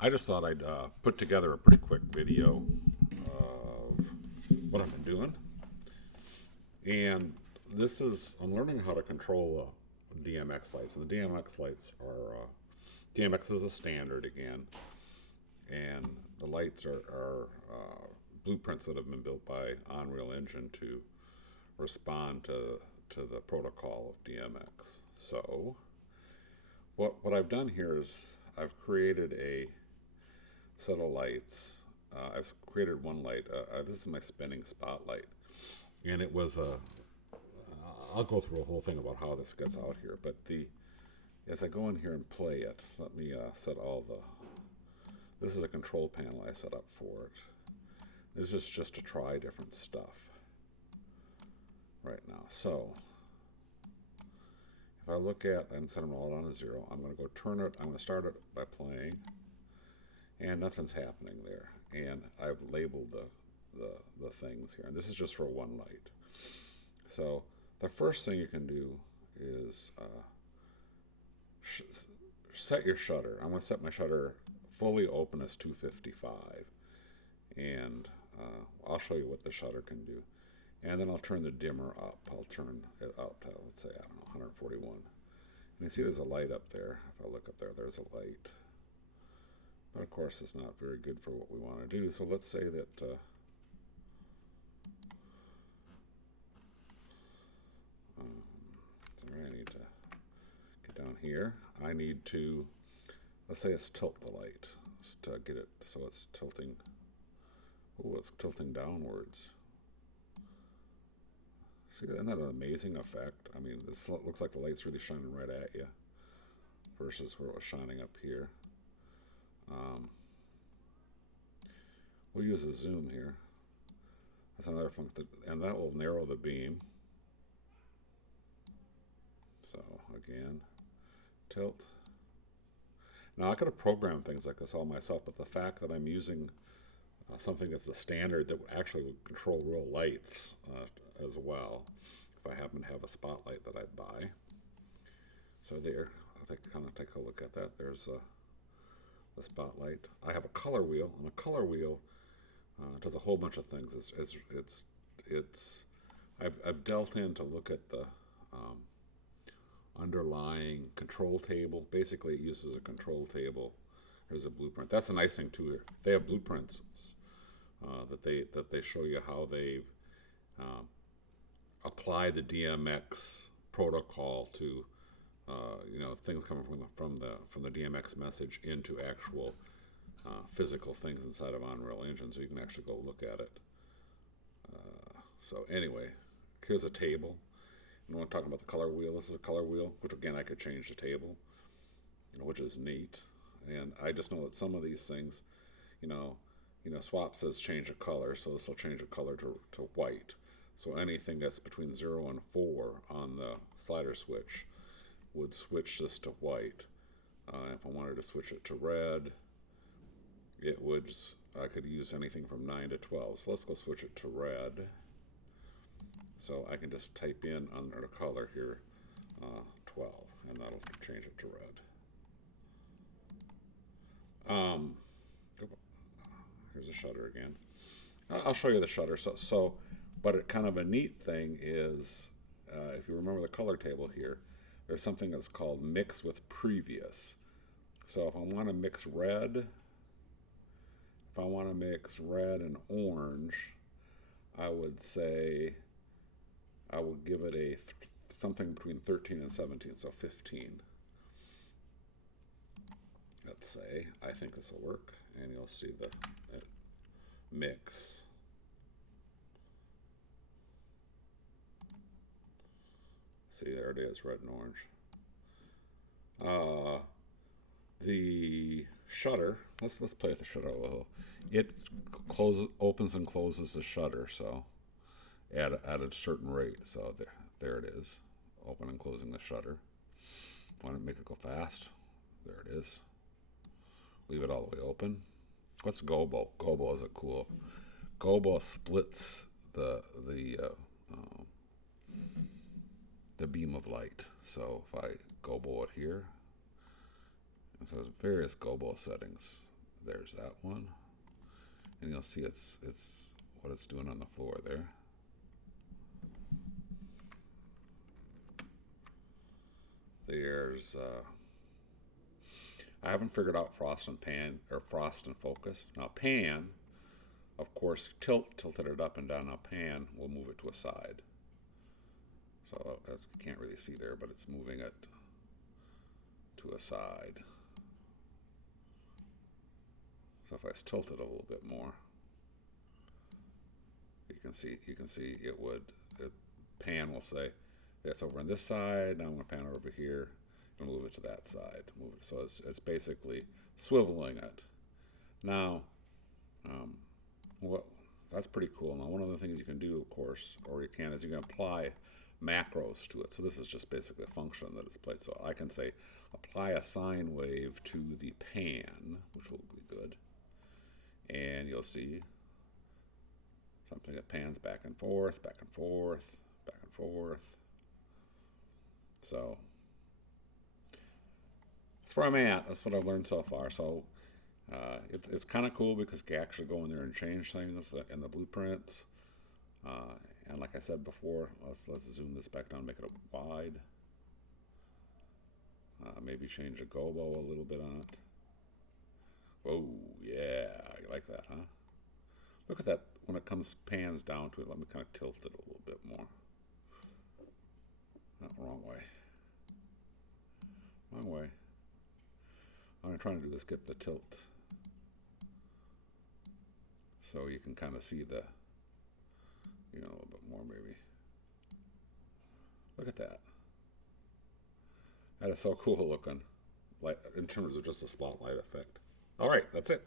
I just thought I'd put together a pretty quick video of what I've been doing. And I'm learning how to control DMX lights. And the DMX lights DMX is a standard again. And the lights are blueprints that have been built by Unreal Engine to respond to the protocol of DMX. So, what I've done here is I've created a set of lights. I've created one light. This is my spinning spotlight, and it was a. I'll go through a whole thing about how this gets out here, but the as I go in here and play it, let me set all the. This is a control panel I set up for it. This is just to try different stuff right now. So if I look at, I'm setting them all on to 0. I'm going to go turn it. I'm going to start it by playing, and nothing's happening there. And I've labeled the things here, and this is just for one light. So the first thing you can do is set your shutter. I'm going to set my shutter fully open as 255, and I'll show you what the shutter can do. And then I'll turn the dimmer up. I'll turn it up to, let's say, I don't know, 141. And you see there's a light up there. If I look up there, there's a light. But of course, it's not very good for what we want to do. So let's say that sorry, I need to get down here. I need to, let's say it's tilt the light. Just to get it so it's tilting. Oh, it's tilting downwards. See, isn't that an amazing effect? I mean, this looks like the light's really shining right at you versus where it was shining up here. We'll use a zoom here. That's another function, and that will narrow the beam. So again, tilt. Now I could have programmed things like this all myself, but the fact that I'm using something that's the standard that actually would control real lights as well, if I happen to have a spotlight that I buy. So there, I'll kind of take a look at that. There's the spotlight. I have a color wheel, and a color wheel does a whole bunch of things. I've dealt in to look at the underlying control table. Basically, it uses a control table. There's a blueprint. That's a nice thing too. They have blueprints that they show you how they've apply the DMX protocol to things coming from the DMX message into actual physical things inside of Unreal Engine, so you can actually go look at it. So anyway, here's a table. And when I'm talking about the color wheel, this is a color wheel, which again I could change the table, which is neat. And I just know that some of these things, swap says change a color, so this will change a color to white. So anything that's between 0 and 4 on the slider switch would switch this to white. If I wanted to switch it to red, I could use anything from 9 to 12. So let's go switch it to red. So I can just type in under the color here 12, and that'll change it to red. Here's a shutter again. I'll show you the shutter. But kind of a neat thing is, if you remember the color table here, there's something that's called mix with previous. So if I want to mix red and orange, I would say I would give it something between 13 and 17, so 15. Let's say, I think this will work, and you'll see the mix. See, there it is, red and orange. The shutter. Let's play with the shutter a little. It opens and closes the shutter, so at a certain rate. So there it is, open and closing the shutter. Want to make it go fast? There it is. Leave it all the way open. What's Gobo? Gobo is a cool. Gobo splits the beam of light. So if I gobo it here, so there's various gobo settings. there's that one. And you'll see it's what it's doing on the floor there. There's I haven't figured out frost and pan or frost and focus. Now pan, of course, tilted it up and down. Now pan, we'll move it to a side. So I can't really see there, but it's moving it to a side. So if I tilt it a little bit more, you can see it would, pan will say, it's over on this side, now I'm going to pan over here and move it to that side. Move it, so it's basically swiveling it. Now, that's pretty cool. Now, one of the things you can do, of course, or you can, is you can apply macros to it. So this is just basically a function that is played. So I can say, apply a sine wave to the pan, which will be good. And you'll see something that pans back and forth, back and forth, back and forth. So that's where I'm at. That's what I've learned so far. So it's kind of cool because you can actually go in there and change things in the blueprints. And like I said before, let's zoom this back down, make it wide. Maybe change the gobo a little bit on it. Whoa, yeah, you like that, huh? Look at that when it pans down to it. Let me kind of tilt it a little bit more. Not wrong way. Wrong way. What I'm trying to do is get the tilt so you can kind of see the, a little bit more maybe. Look at that. That is so cool looking, like in terms of just the spotlight effect. All right, that's it.